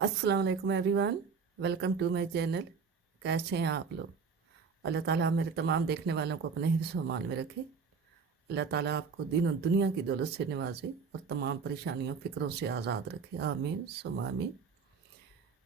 अस्सलाम वालेकुम everyone, welcome to my channel. कैसे हैं आप लोग? अल्लाह ताला मेरे तमाम देखने वालों को अपने हिफ्ज़ व अमान में रखे। अल्लाह ताला आपको दीन और दुनिया की दौलत से नवाजे और तमाम परेशानियों फ़िक्रों से आज़ाद रखे। आमीन सुम्मा आमीन।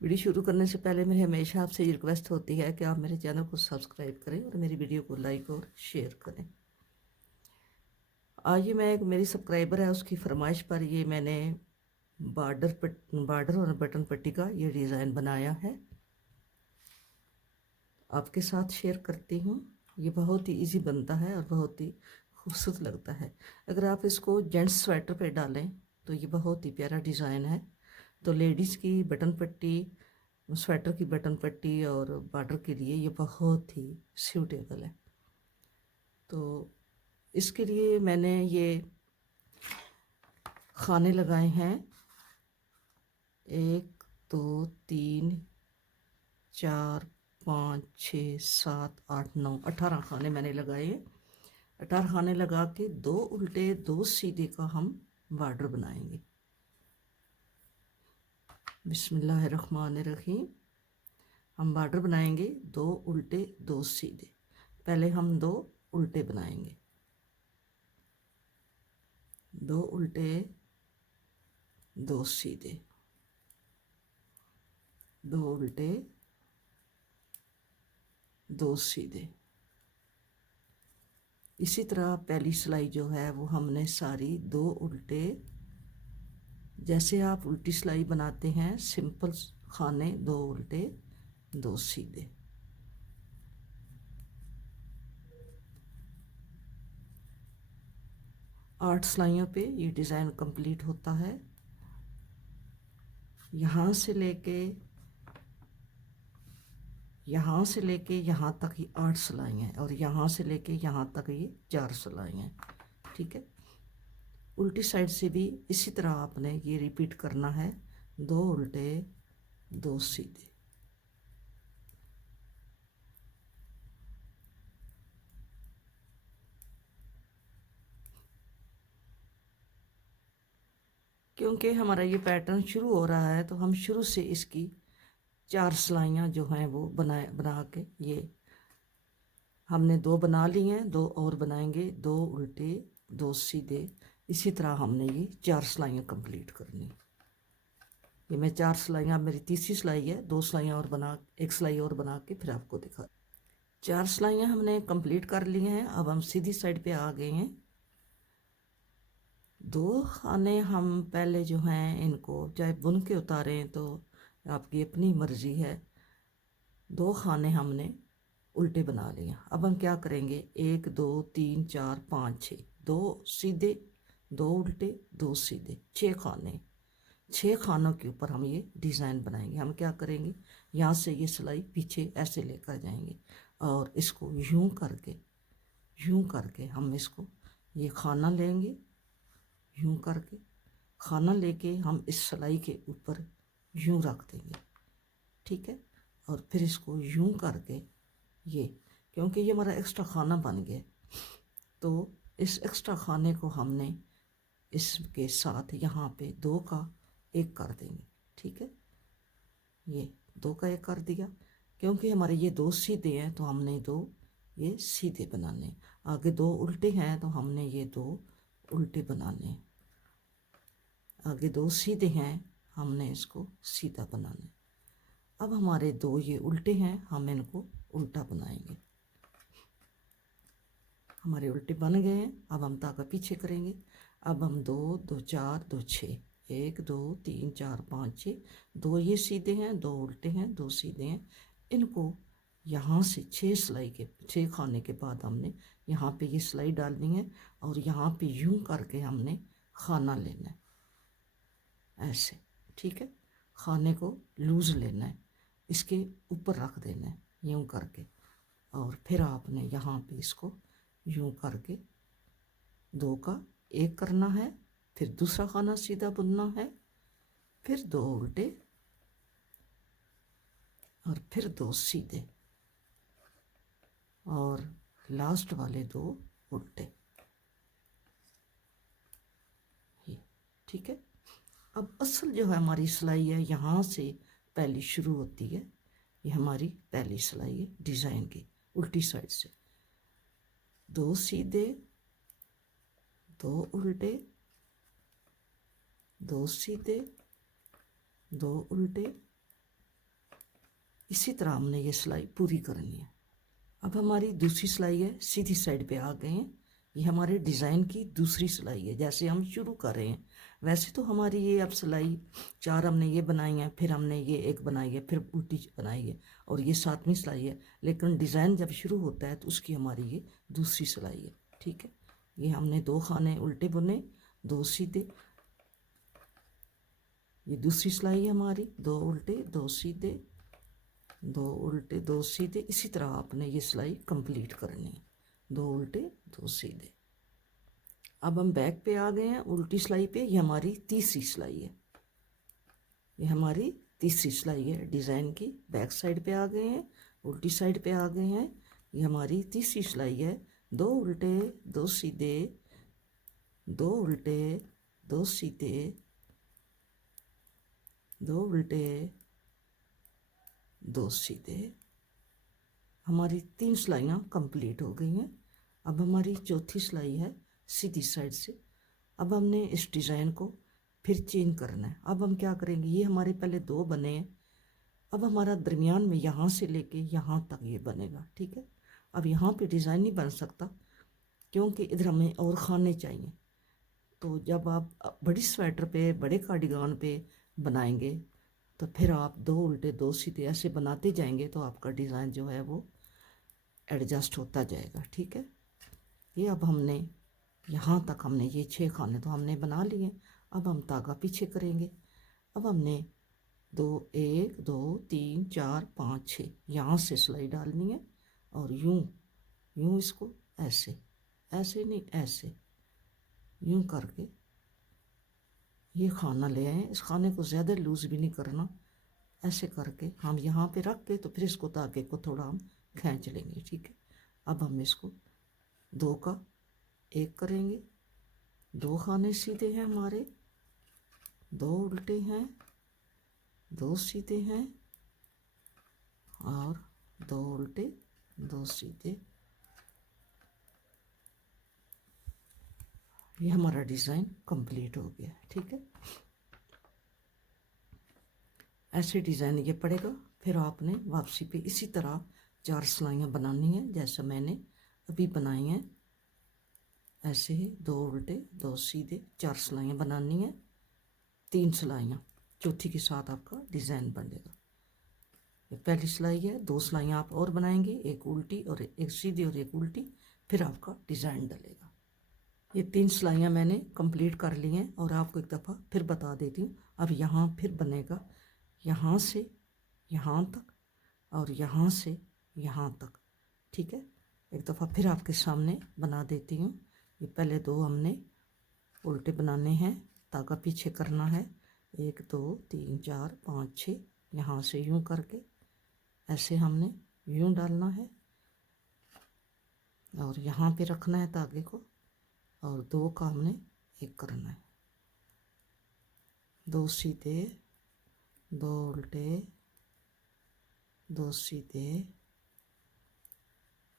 वीडियो शुरू करने से पहले मेरी हमेशा आपसे ये रिक्वेस्ट होती है कि आप मेरे चैनल को सब्सक्राइब करें और मेरी वीडियो को लाइक और शेयर करें। आज ये मैं एक मेरी सब्सक्राइबर है, उसकी फरमाइश पर ये मैंने बार्डर और बटन पट्टी का ये डिज़ाइन बनाया है, आपके साथ शेयर करती हूँ। ये बहुत ही इजी बनता है और बहुत ही खूबसूरत लगता है। अगर आप इसको जेंट्स स्वेटर पे डालें तो ये बहुत ही प्यारा डिज़ाइन है। तो लेडीज़ की बटन पट्टी, स्वेटर की बटन पट्टी और बॉर्डर के लिए ये बहुत ही सूटेबल है। तो इसके लिए मैंने ये खाने लगाए हैं, 1 2 3 4 5 6 7 8 9 18 खाने मैंने लगाए हैं। 18 खाने लगा के 2 उल्टे 2 सीधे का हम बॉर्डर बनाएंगे। बिस्मिल्लाहिर्रहमानिर्रहीम। हम बॉर्डर बनाएंगे 2 उल्टे 2 सीधे। पहले हम 2 उल्टे बनाएंगे, 2 उल्टे 2 सीधे, 2 उल्टे 2 सीधे। इसी तरह पहली सिलाई जो है वो हमने सारी 2 उल्टे, जैसे आप उल्टी सिलाई बनाते हैं सिंपल खाने, 2 उल्टे 2 सीधे। आठ सिलाइयों पे ये डिज़ाइन कंप्लीट होता है। यहाँ से लेके यहाँ तक ही 8 सिलाई हैं और यहाँ से लेके यहाँ तक ये 4 सिलाई हैं। ठीक है, उल्टी साइड से भी इसी तरह आपने ये रिपीट करना है, 2 उल्टे 2 सीधे। क्योंकि हमारा ये पैटर्न शुरू हो रहा है तो हम शुरू से इसकी 4 सिलाइयाँ जो हैं वो बना के ये हमने 2 बना ली हैं, 2 और बनाएंगे, 2 उल्टे 2 सीधे। इसी तरह हमने ये 4 सिलाइयाँ कंप्लीट करनी। ये मैं 4 सिलाइयाँ, मेरी तीसरी सिलाई है, 2 सिलाइयाँ और बना, 1 सिलाई और बना के फिर आपको दिखा। 4 सिलाइयाँ हमने कंप्लीट कर ली हैं। अब हम सीधी साइड पे आ गए हैं। 2 खाने हम पहले जो हैं इनको चाहे बुन के उतारें तो आपकी अपनी मर्जी है। 2 खाने हमने उल्टे बना लिया। अब हम क्या करेंगे, 1 2 3 4 5 6, 2 सीधे 2 उल्टे 2 सीधे, 6 खाने। 6 खानों के ऊपर हम ये डिज़ाइन बनाएंगे। हम क्या करेंगे, यहाँ से ये सिलाई पीछे ऐसे लेकर जाएंगे और इसको यूं करके हम इसको ये खाना लेंगे, यूं करके खाना लेके हम इस सिलाई के ऊपर यूं रख देंगे। ठीक है, और फिर इसको यूं करके ये, क्योंकि ये हमारा एक्स्ट्रा खाना बन गया तो इस एक्स्ट्रा खाने को हमने इसके साथ यहाँ पे 2 का 1 कर देंगे। ठीक है, ये 2 का 1 कर दिया। क्योंकि हमारे ये 2 सीधे हैं तो हमने 2 ये सीधे बनाने, आगे 2 उल्टे हैं तो हमने ये 2 उल्टे बनाने, आगे 2 सीधे हैं हमने इसको सीधा बनाना। अब हमारे 2 ये उल्टे हैं, हम इनको उल्टा बनाएंगे। हमारे उल्टे बन गए हैं। अब हम ताका पीछे करेंगे। अब हम 2 2 4 2 6, 1 2 3 4 5 6, 2 ये सीधे हैं, 2 उल्टे हैं, 2 सीधे हैं। इनको यहाँ से 6 सिलाई के 6 खाने के बाद हमने यहाँ पे ये सिलाई डालनी है और यहाँ पे यूं करके हमने खाना लेना है ऐसे। ठीक है, खाने को लूज़ लेना है, इसके ऊपर रख देना है यूं करके, और फिर आपने यहाँ पे इसको यूं करके 2 का 1 करना है, फिर दूसरा खाना सीधा बुनना है, फिर 2 उल्टे और फिर 2 सीधे और लास्ट वाले 2 उल्टे। ये ठीक है। अब असल जो है हमारी सिलाई है यहाँ से पहली शुरू होती है। ये हमारी पहली सिलाई है डिज़ाइन की, उल्टी साइड से 2 सीधे, 2 उल्टे, 2 सीधे, 2 उल्टे। इसी तरह हमने ये सिलाई पूरी करनी है। अब हमारी दूसरी सिलाई है, सीधी साइड पे आ गए हैं। ये हमारे डिज़ाइन की दूसरी सिलाई है। जैसे हम शुरू कर रहे हैं वैसे तो हमारी ये अब सिलाई 4 हमने ये बनाई है, फिर हमने ये एक बनाई है, फिर उल्टी बनाई है और ये 7वीं सिलाई है। लेकिन डिज़ाइन जब शुरू होता है तो उसकी हमारी ये दूसरी सिलाई है। ठीक है, ये हमने 2 खाने उल्टे बुने, 2 सीधे। ये दूसरी सिलाई है हमारी, 2 उल्टे, 2 सीधे, 2 उल्टे, 2 सीधे। इसी तरह आपने ये सिलाई कंप्लीट करनी है, 2 उल्टे, 2 सीधे। अब हम बैक पे आ गए हैं, उल्टी सिलाई पे। ये हमारी तीसरी सिलाई है, ये हमारी तीसरी सिलाई है डिज़ाइन की। बैक साइड पे आ गए हैं, उल्टी साइड पे आ गए हैं। ये हमारी तीसरी सिलाई है, 2 उल्टे, 2 सीधे, 2 उल्टे, 2 सीधे, 2 उल्टे, 2 सीधे। हमारी 3 सिलाइयाँ कंप्लीट हो गई हैं। अब हमारी चौथी सिलाई है सीधी साइड से। अब हमने इस डिज़ाइन को फिर चेंज करना है। अब हम क्या करेंगे, ये हमारे पहले 2 बने हैं, अब हमारा दरमियान में यहाँ से लेके यहाँ तक ये बनेगा। ठीक है, अब यहाँ पे डिज़ाइन नहीं बन सकता क्योंकि इधर हमें और खाने चाहिए। तो जब आप बड़ी स्वेटर पे, बड़े कार्डिगान पे बनाएंगे तो फिर आप 2 उल्टे, 2 सीधे ऐसे बनाते जाएंगे तो आपका डिज़ाइन जो है वो एडजस्ट होता जाएगा। ठीक है, ये अब हमने यहाँ तक हमने ये 6 खाने तो हमने बना लिए। अब हम धागा पीछे करेंगे। अब हमने 2, 1, 2, 3, 4, 5, 6 यहाँ से सिलाई डालनी है और यूँ यूँ इसको ऐसे, ऐसे नहीं ऐसे, यूँ करके ये खाना ले आए। इस खाने को ज़्यादा लूज़ भी नहीं करना, ऐसे करके हम यहाँ पे रख के तो फिर इसको धागे को थोड़ा हम खींच लेंगे। ठीक है, अब हम इसको 2 का 1 करेंगे। 2 खाने सीधे हैं हमारे, 2 उल्टे हैं, 2 सीधे हैं और 2 उल्टे, 2 सीधे। ये हमारा डिज़ाइन कंप्लीट हो गया। ठीक है, ऐसे डिज़ाइन ये पड़ेगा। फिर आपने वापसी पे इसी तरह 4 सिलाइयाँ बनानी है जैसा मैंने अभी बनाई हैं। ऐसे ही 2 उल्टे, 2 सीधे, 4 सिलाइयाँ बनानी है। 3 सिलाइयाँ, चौथी के साथ आपका डिज़ाइन बनेगा। ये पहली सिलाई है, 2 सिलाइयाँ आप और बनाएंगे, एक उल्टी और एक सीधी और एक उल्टी, फिर आपका डिज़ाइन डलेगा। ये 3 सिलाइयाँ मैंने कंप्लीट कर ली हैं और आपको एक दफ़ा फिर बता देती हूँ। अब यहाँ फिर बनेगा यहाँ से यहाँ तक और यहाँ से यहाँ तक। ठीक है, एक दफ़ा फिर आपके सामने बना देती हूँ। ये पहले 2 हमने उल्टे बनाने हैं, धागा पीछे करना है, 1, 2, 3, 4, 5, 6 यहाँ से यूँ करके ऐसे हमने यूँ डालना है और यहाँ पे रखना है धागे को और 2 का हमने 1 करना है। 2 सीधे, 2 उल्टे, 2 सीधे,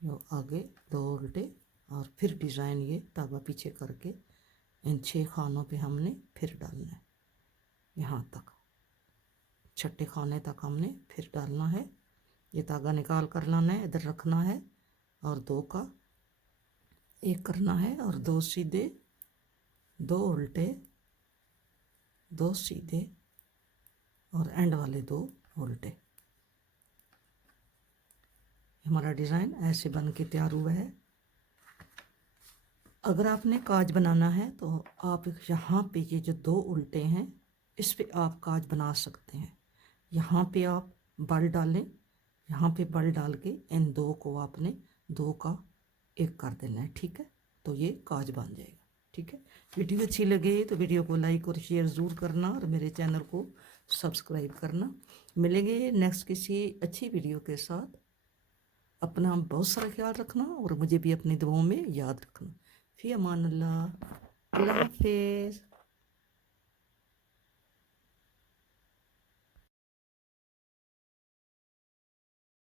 जो आगे 2 उल्टे और फिर डिज़ाइन ये धागा पीछे करके इन 6 खानों पे हमने फिर डालना है। यहाँ तक 6ठे खाने तक हमने फिर डालना है। ये धागा निकाल कर लाना है, इधर रखना है और 2 का 1 करना है और 2 सीधे, 2 उल्टे, 2 सीधे और एंड वाले 2 उल्टे। हमारा डिज़ाइन ऐसे बन के तैयार हुआ है। अगर आपने काज बनाना है तो आप यहाँ पे ये जो 2 उल्टे हैं इस पे आप काज बना सकते हैं। यहाँ पे आप बल डालें, यहाँ पे बल डाल के इन 2 को आपने 2 का 1 कर देना है। ठीक है, तो ये काज बन जाएगा। ठीक है, वीडियो अच्छी लगे तो वीडियो को लाइक और शेयर ज़रूर करना और मेरे चैनल को सब्सक्राइब करना। मिलेंगे नेक्स्ट किसी अच्छी वीडियो के साथ। अपना बहुत सारा ख्याल रखना और मुझे भी अपनी दुआओं में याद रखना। फ़ी अमान अल्लाह, अल्लाह हाफिज़।